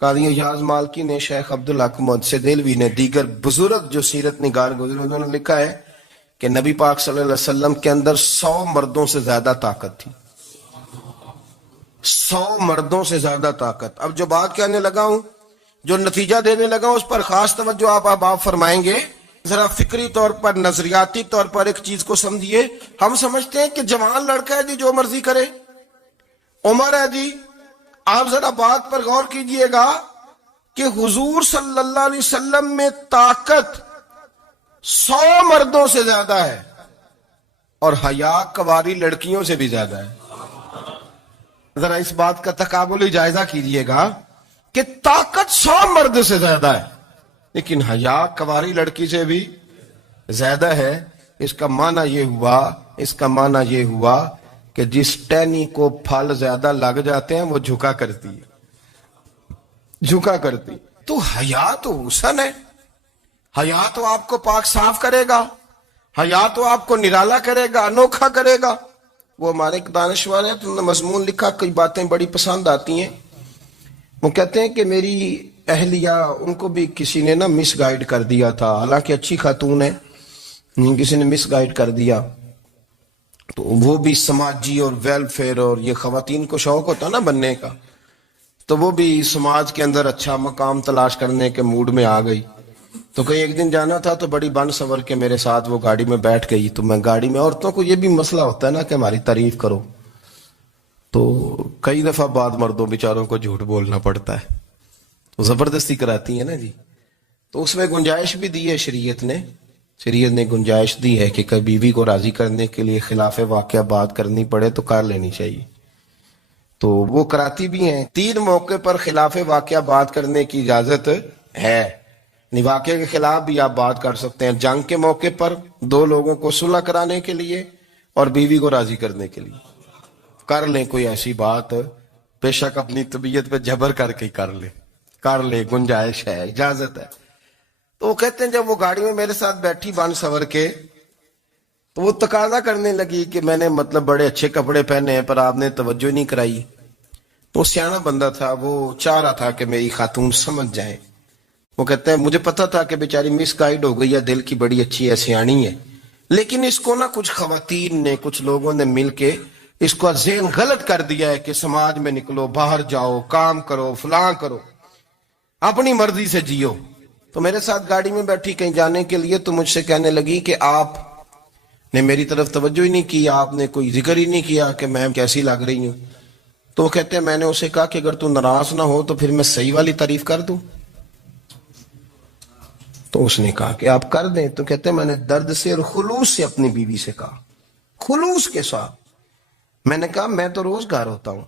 قاضی اعجاز مالکی نے، شیخ عبدالحق محدث دہلوی نے، دیگر بزرگ جو سیرت نگار گزرے انہوں نے لکھا ہے کہ نبی پاک صلی اللہ علیہ وسلم کے اندر 100 مردوں سے زیادہ طاقت تھی. 100 مردوں سے زیادہ طاقت. اب جو بات کہنے لگا ہوں، جو نتیجہ دینے لگا ہوں، اس پر خاص توجہ آپ فرمائیں گے. ذرا فکری طور پر، نظریاتی طور پر ایک چیز کو سمجھیے. ہم سمجھتے ہیں کہ جوان لڑکا ہے جی جو مرضی کرے، عمر ہے جی. آپ ذرا بات پر غور کیجئے گا کہ حضور صلی اللہ علیہ وسلم میں طاقت 100 مردوں سے زیادہ ہے اور حیا کواری لڑکیوں سے بھی زیادہ ہے. ذرا اس بات کا تقابلی جائزہ کیجئے گا کہ طاقت 100 مرد سے زیادہ ہے لیکن حیا کواری لڑکی سے بھی زیادہ ہے. اس کا معنی یہ ہوا کہ جس ٹہنی کو پھل زیادہ لگ جاتے ہیں وہ جھکا کرتی ہے. تو حیا تو حسن ہے، حیا تو آپ کو پاک صاف کرے گا، حیا تو آپ کو نرالا کرے گا، انوکھا کرے گا. وہ ہمارے ایک دانشور ہیں، انہوں نے مضمون لکھا، کئی باتیں بڑی پسند آتی ہیں. وہ کہتے ہیں کہ میری اہلیہ، ان کو بھی کسی نے مس گائیڈ کر دیا تھا، حالانکہ اچھی خاتون ہے، کسی نے مس گائیڈ کر دیا. تو وہ بھی سماجی اور ویلفیئر، اور یہ خواتین کو شوق ہوتا نا بننے کا، تو وہ بھی سماج کے اندر اچھا مقام تلاش کرنے کے موڈ میں آ گئی. تو کہیں ایک دن جانا تھا تو بڑی بن سنور کے میرے ساتھ وہ گاڑی میں بیٹھ گئی. تو میں گاڑی میں، عورتوں کو یہ بھی مسئلہ ہوتا ہے نا کہ ہماری تعریف کرو، تو کئی دفعہ بعد مردوں بیچاروں کو جھوٹ بولنا پڑتا ہے، تو زبردستی کراتی ہے نا جی. تو اس میں گنجائش بھی دی ہے شریعت نے گنجائش دی ہے کہ کبھی بیوی کو راضی کرنے کے لیے خلاف واقعہ بات کرنی پڑے تو کر لینی چاہیے. تو وہ کراتی بھی ہیں. 3 موقع پر خلاف واقعہ بات کرنے کی اجازت ہے. واقعے کے خلاف بھی آپ بات کر سکتے ہیں، جنگ کے موقع پر 2 لوگوں کو صلح کرانے کے لیے اور بیوی کو راضی کرنے کے لیے کر لیں کوئی ایسی بات، بے شک اپنی طبیعت پہ جبر کر کے کر لے، گنجائش ہے، اجازت ہے. تو وہ کہتے ہیں جب وہ گاڑی میں میرے ساتھ بیٹھی بن سنور کے، تو وہ تقاضا کرنے لگی کہ میں نے بڑے اچھے کپڑے پہنے ہیں پر آپ نے توجہ نہیں کرائی. وہ سیانا بندہ تھا، وہ چاہ رہا تھا کہ میری خاتون سمجھ جائے. وہ کہتے ہیں مجھے پتا تھا کہ بیچاری مس گائیڈ ہو گئی ہے، دل کی بڑی اچھی ہے، سیانی ہے، لیکن اس کو کچھ خواتین نے، کچھ لوگوں نے مل کے اس کو ذہن غلط کر دیا ہے کہ سماج میں نکلو، باہر جاؤ، کام کرو، فلاں کرو، اپنی مرضی سے جیو. تو میرے ساتھ گاڑی میں بیٹھی کہیں جانے کے لیے، تو مجھ سے کہنے لگی کہ آپ نے میری طرف توجہ ہی نہیں کی، آپ نے کوئی ذکر ہی نہیں کیا کہ میں کیسی لگ رہی ہوں. تو وہ کہتے ہیں میں نے اسے کہا کہ اگر تو ناراض نہ ہو تو پھر میں صحیح والی تعریف کر دوں. تو اس نے کہا کہ آپ کر دیں. تو کہتے ہیں میں نے درد سے اور خلوص سے اپنی بیوی سے کہا، خلوص کے ساتھ. میں نے کہا میں تو روز گھر ہوتا ہوں،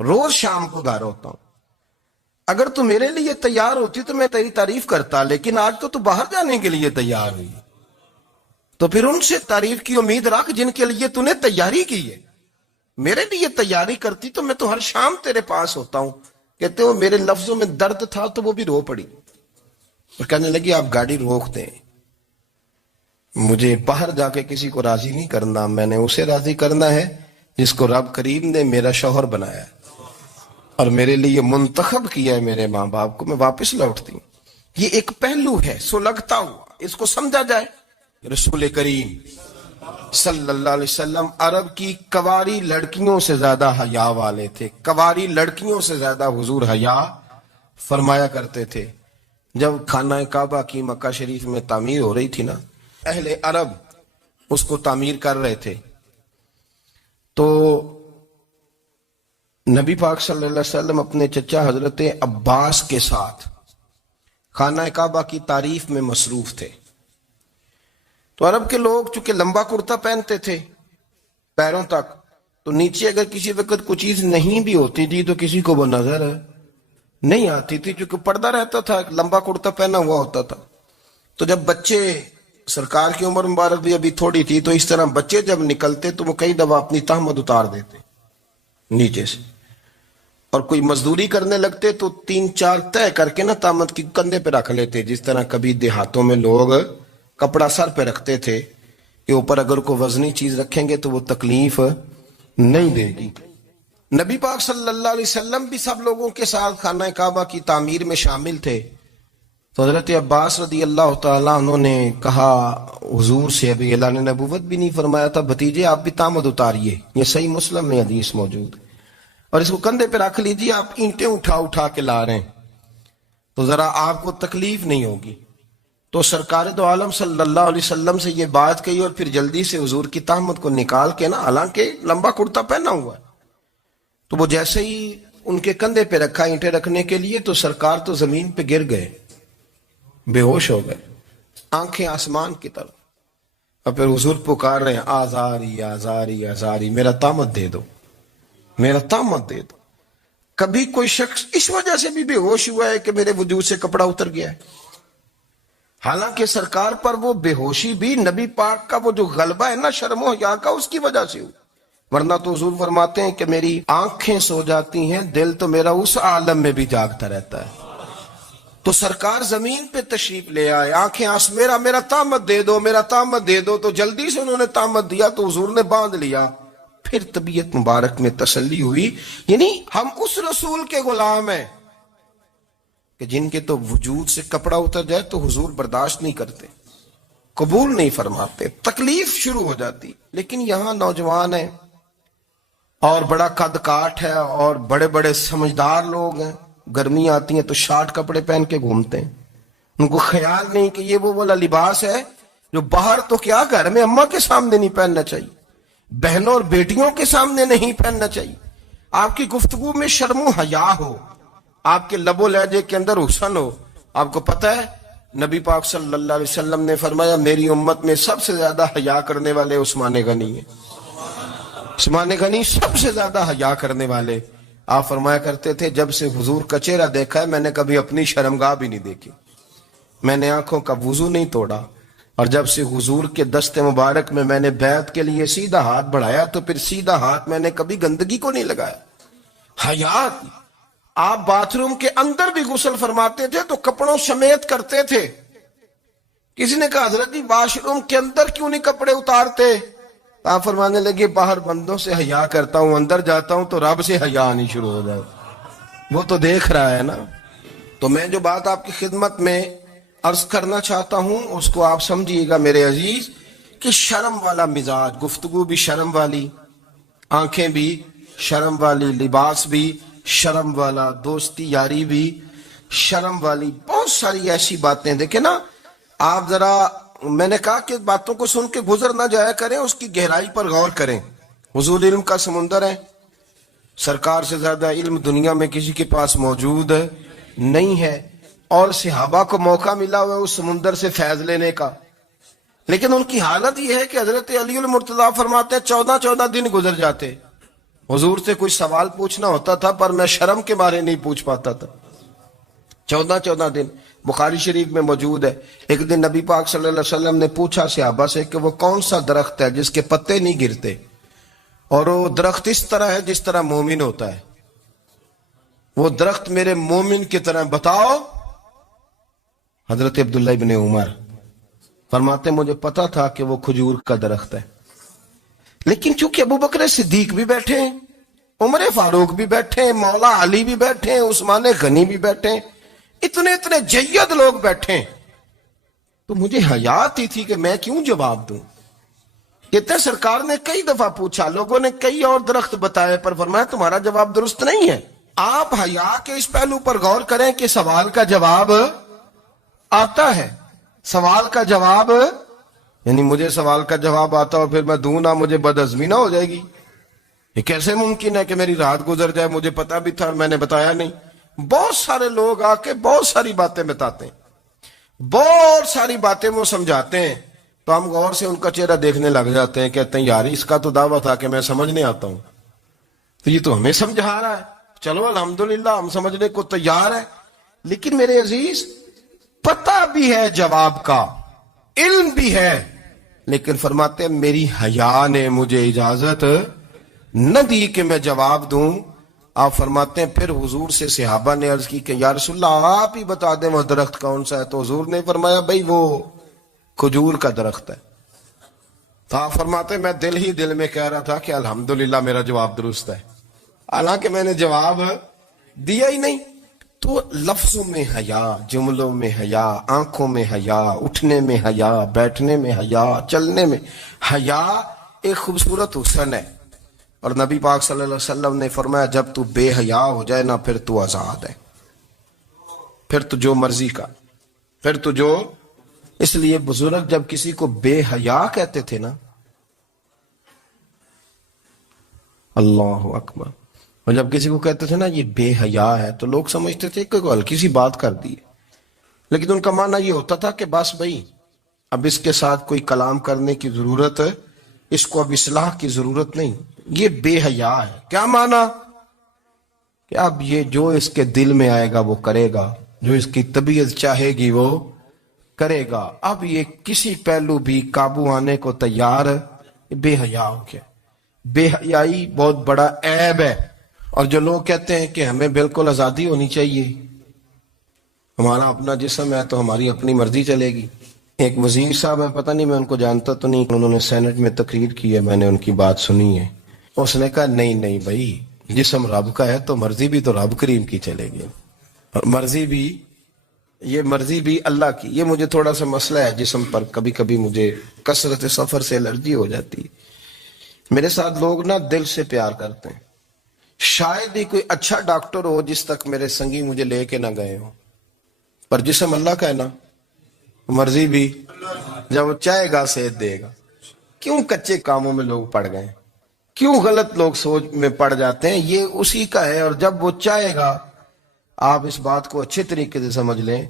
روز شام کو گھر ہوتا ہوں، اگر تو میرے لیے تیار ہوتی تو میں تیری تعریف کرتا، لیکن آج تو باہر جانے کے لیے تیار ہوئی، تو پھر ان سے تعریف کی امید رکھ جن کے لیے تو نے تیاری کی ہے. میرے لیے تیاری کرتی تو میں تو ہر شام تیرے پاس ہوتا ہوں. کہتے ہو میرے لفظوں میں درد تھا تو وہ بھی رو پڑی اور کہنے لگی آپ گاڑی روک دیں، مجھے باہر جا کے کسی کو راضی نہیں کرنا، میں نے اسے راضی کرنا ہے جس کو رب کریم نے میرا شوہر بنایا اور میرے لیے منتخب کیا ہے میرے ماں باپ کو. میں واپس لوٹتی ہوں. یہ ایک پہلو ہے سلگتا ہوا، اس کو سمجھا جائے. رسول کریم صلی اللہ علیہ وسلم عرب کی کواری لڑکیوں سے زیادہ حیا والے تھے. کواری لڑکیوں سے زیادہ حضور حیا فرمایا کرتے تھے. جب خانہ کعبہ کی مکہ شریف میں تعمیر ہو رہی تھی نا، اہل عرب اس کو تعمیر کر رہے تھے، تو نبی پاک صلی اللہ علیہ وسلم اپنے چچا حضرت عباس کے ساتھ خانہ کعبہ کی تعریف میں مصروف تھے. تو عرب کے لوگ چونکہ لمبا کرتا پہنتے تھے پیروں تک، تو نیچے اگر کسی وقت کوئی چیز نہیں بھی ہوتی تھی تو کسی کو وہ نظر نہیں آتی تھی، چونکہ پردہ رہتا تھا، لمبا کرتا پہنا ہوا ہوتا تھا. تو جب بچے، سرکار کی عمر مبارک بھی ابھی تھوڑی تھی، تو اس طرح بچے جب نکلتے تو وہ کئی دفعہ اپنی تہمت اتار دیتے نیچے سے، اور کوئی مزدوری کرنے لگتے تو 3-4 طے کر کے تہمت کی کندھے پہ رکھ لیتے. جس طرح کبھی دیہاتوں میں لوگ کپڑا سر پہ رکھتے تھے کہ اوپر اگر کوئی وزنی چیز رکھیں گے تو وہ تکلیف نہیں دے گی. نبی پاک صلی اللہ علیہ وسلم بھی سب لوگوں کے ساتھ خانہ کعبہ کی تعمیر میں شامل تھے. تو حضرت عباس رضی اللہ تعالیٰ عنہ نے کہا حضور سے، ابھی اللہ نے نبوت بھی نہیں فرمایا تھا، بھتیجے آپ بھی تامد اتاریے. یہ صحیح مسلم میں حدیث موجود ہے. اور اس کو کندھے پہ رکھ لیجیے، آپ اینٹیں اٹھا اٹھا کے لا رہے ہیں تو ذرا آپ کو تکلیف نہیں ہوگی. تو سرکار دو عالم صلی اللہ علیہ وسلم سے یہ بات کہی اور پھر جلدی سے حضور کی تہمت کو نکال کے نا، حالانکہ لمبا کرتا پہنا ہوا ہے، تو وہ جیسے ہی ان کے کندھے پہ رکھا اینٹیں رکھنے کے لیے تو سرکار تو زمین پہ گر گئے، بے ہوش ہو گئے، آنکھیں آسمان کی طرف. اور پھر حضور پکار رہے ہیں آزاری آزاری آزاری، میرا تامت دے دو، میرا تامت دے دو. کبھی کوئی شخص اس وجہ سے بھی بے ہوش ہوا ہے کہ میرے وجود سے کپڑا اتر گیا ہے؟ حالانکہ سرکار پر وہ بے ہوشی بھی نبی پاک کا وہ جو غلبہ ہے نا شرم و حیا کا، اس کی وجہ سے ہوئی. ورنہ تو حضور فرماتے ہیں کہ میری آنکھیں سو جاتی ہیں، دل تو میرا اس عالم میں بھی جاگتا رہتا ہے. تو سرکار زمین پہ تشریف لے آئے، آنکھیں میرا تامت دے دو، میرا تامت دے دو. تو جلدی سے انہوں نے تامت دیا تو حضور نے باندھ لیا. پھر طبیعت مبارک میں تسلی ہوئی. یعنی ہم اس رسول کے غلام ہیں کہ جن کے تو وجود سے کپڑا اتر جائے تو حضور برداشت نہیں کرتے، قبول نہیں فرماتے، تکلیف شروع ہو جاتی. لیکن یہاں نوجوان ہیں اور بڑا قد کاٹ ہے اور بڑے بڑے سمجھدار لوگ ہیں، گرمی آتی ہیں تو شارٹ کپڑے پہن کے گھومتے ہیں. ان کو خیال نہیں کہ یہ وہ والا لباس ہے جو باہر تو کیا گھر میں اماں کے سامنے نہیں پہننا چاہیے، بہنوں اور بیٹیوں کے سامنے نہیں پہننا چاہیے. آپ کی گفتگو میں شرم و حیا ہو، آپ کے لب و لہجے کے اندر حسن ہو. آپ کو پتہ ہے نبی پاک صلی اللہ علیہ وسلم نے فرمایا میری امت میں سب سے زیادہ حیا کرنے والے عثمان غنی ہیں. عثمان غنی سب سے زیادہ حیا کرنے والے. آپ فرمایا کرتے تھے جب سے حضور کا چہرہ دیکھا ہے میں نے کبھی اپنی شرمگاہ بھی نہیں دیکھی، میں نے آنکھوں کا وضو نہیں توڑا، اور جب سے حضور کے دست مبارک میں نے بیعت کے لیے سیدھا ہاتھ بڑھایا تو پھر سیدھا ہاتھ میں نے کبھی گندگی کو نہیں لگایا. حیات. آپ باتھ روم کے اندر بھی غسل فرماتے تھے تو کپڑوں سمیت کرتے تھے. کسی نے کہا حضرت جی واش روم کے اندر کیوں نہیں کپڑے اتارتے؟ آپ فرمانے لگے باہر بندوں سے حیا کرتا ہوں، اندر جاتا ہوں تو رب سے حیا آنی شروع ہو جائے، وہ تو دیکھ رہا ہے نا. تو میں جو بات آپ کی خدمت میں عرض کرنا چاہتا ہوں اس کو آپ سمجھیے گا میرے عزیز، کہ شرم والا مزاج، گفتگو بھی شرم والی، آنکھیں بھی شرم والی، لباس بھی شرم والا، دوستی یاری بھی شرم والی، بہت ساری ایسی باتیں. دیکھیں نا آپ ذرا، میں نے کہا کہ باتوں کو سن کے گزر نہ جایا کریں، اس کی گہرائی پر غور کریں. حضور علم کا سمندر ہے، سرکار سے زیادہ علم دنیا میں کسی کے پاس موجود نہیں ہے، اور صحابہ کو موقع ملا ہوا اس سمندر سے فیض لینے کا. لیکن ان کی حالت یہ ہے کہ حضرت علی المرتضیٰ فرماتے ہیں 14 دن گزر جاتے، حضور سے کوئی سوال پوچھنا ہوتا تھا پر میں شرم کے بارے نہیں پوچھ پاتا تھا. 14 دن بخاری شریف میں موجود ہے. ایک دن نبی پاک صلی اللہ علیہ وسلم نے پوچھا صحابہ سے کہ وہ کون سا درخت ہے جس کے پتے نہیں گرتے، اور وہ درخت اس طرح ہے جس طرح مومن ہوتا ہے. وہ درخت میرے مومن کی طرح بتاؤ. حضرت عبداللہ ابن عمر فرماتے مجھے پتا تھا کہ وہ کھجور کا درخت ہے، لیکن چونکہ ابو بکر صدیق بھی بیٹھے ہیں، عمر فاروق بھی بیٹھے ہیں، مولا علی بھی بیٹھے ہیں، عثمان غنی بھی بیٹھے ہیں، اتنے جید لوگ بیٹھے ہیں، تو مجھے حیا آتی تھی کہ میں کیوں جواب دوں. کہتے ہیں سرکار نے کئی دفعہ پوچھا، لوگوں نے کئی اور درخت بتائے، پر فرمایا تمہارا جواب درست نہیں ہے. آپ حیا کے اس پہلو پر غور کریں کہ سوال کا جواب آتا ہے. سوال کا جواب، یعنی مجھے سوال کا جواب آتا اور پھر میں دوں نہ، مجھے بدعزمی نہ ہو جائے گی. یہ کیسے ممکن ہے کہ میری رات گزر جائے، مجھے پتا بھی تھا اور میں نے بتایا نہیں. بہت سارے لوگ آ کے بہت ساری باتیں بتاتے ہیں، بہت ساری باتیں وہ سمجھاتے ہیں، تو ہم غور سے ان کا چہرہ دیکھنے لگ جاتے ہیں، کہتے ہیں یار اس کا تو دعویٰ تھا کہ میں سمجھنے آتا ہوں، تو یہ تو ہمیں سمجھا رہا ہے، چلو الحمدللہ ہم سمجھنے کو تیار ہے. لیکن میرے عزیز پتہ بھی ہے جواب کا، علم بھی ہے، لیکن فرماتے ہیں میری حیا نے مجھے اجازت نہ دی کہ میں جواب دوں. آپ فرماتے ہیں پھر حضور سے صحابہ نے عرض کی کہ یا رسول اللہ آپ ہی بتا دیں وہ درخت کون سا ہے. تو حضور نے فرمایا بھئی وہ کھجور کا درخت ہے. تو آپ فرماتے ہیں میں دل ہی دل میں کہہ رہا تھا کہ الحمدللہ میرا جواب درست ہے. حالانکہ میں نے جواب دیا ہی نہیں. تو لفظوں میں حیا، جملوں میں حیا، آنکھوں میں حیا، اٹھنے میں حیا، بیٹھنے میں حیا، چلنے میں حیا ایک خوبصورت حسن ہے. اور نبی پاک صلی اللہ علیہ وسلم نے فرمایا جب تو بے حیا ہو جائے نا پھر تو آزاد ہے، پھر تو جو مرضی کا، پھر تو جو. اس لیے بزرگ جب کسی کو بے حیا کہتے تھے نا، اللہ اکبر، اور جب کسی کو کہتے تھے نا یہ بے حیا ہے تو لوگ سمجھتے تھے کہ کوئی ہلکی سی بات کر دی، لیکن ان کا معنی یہ ہوتا تھا کہ بس بھائی اب اس کے ساتھ کوئی کلام کرنے کی ضرورت ہے، اس کو اب اصلاح کی ضرورت نہیں، یہ بے حیا ہے. کیا معنی؟ کہ اب یہ جو اس کے دل میں آئے گا وہ کرے گا، جو اس کی طبیعت چاہے گی وہ کرے گا، اب یہ کسی پہلو بھی قابو آنے کو تیار ہے. بے حیا ہو گیا. بے حیائی بہت بڑا عیب ہے. اور جو لوگ کہتے ہیں کہ ہمیں بالکل آزادی ہونی چاہیے، ہمارا اپنا جسم ہے تو ہماری اپنی مرضی چلے گی. ایک وزیر صاحب ہے، پتہ نہیں میں ان کو جانتا تو نہیں، انہوں نے سینٹ میں تقریر کی ہے، میں نے ان کی بات سنی ہے. اس نے کہا نہیں بھائی، جسم رب کا ہے تو مرضی بھی تو رب کریم کی چلے گی، اور مرضی بھی اللہ کی. یہ مجھے تھوڑا سا مسئلہ ہے جسم پر، کبھی کبھی مجھے کثرت سفر سے الرجی ہو جاتی. میرے ساتھ لوگ نا دل سے پیار کرتے ہیں. شاید ہی کوئی اچھا ڈاکٹر ہو جس تک میرے سنگی مجھے لے کے نہ گئے ہوں، پر جسم اللہ کا ہے نا، مرضی بھی جب وہ چاہے گا صحت دے گا. کیوں کچے کاموں میں لوگ پڑ گئے، کیوں غلط لوگ سوچ میں پڑ جاتے ہیں؟ یہ اسی کا ہے. اور جب وہ چاہے گا، آپ اس بات کو اچھے طریقے سے سمجھ لیں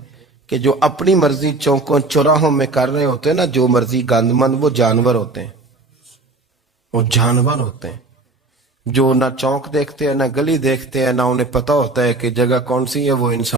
کہ جو اپنی مرضی چوکوں چوراہوں میں کر رہے ہوتے ہیں نا، جو مرضی گند مند، وہ جانور ہوتے ہیں. وہ جانور ہوتے ہیں جو نہ چوک دیکھتے ہیں، نہ گلی دیکھتے ہیں، نہ انہیں پتہ ہوتا ہے کہ جگہ کون سی ہے. وہ انسان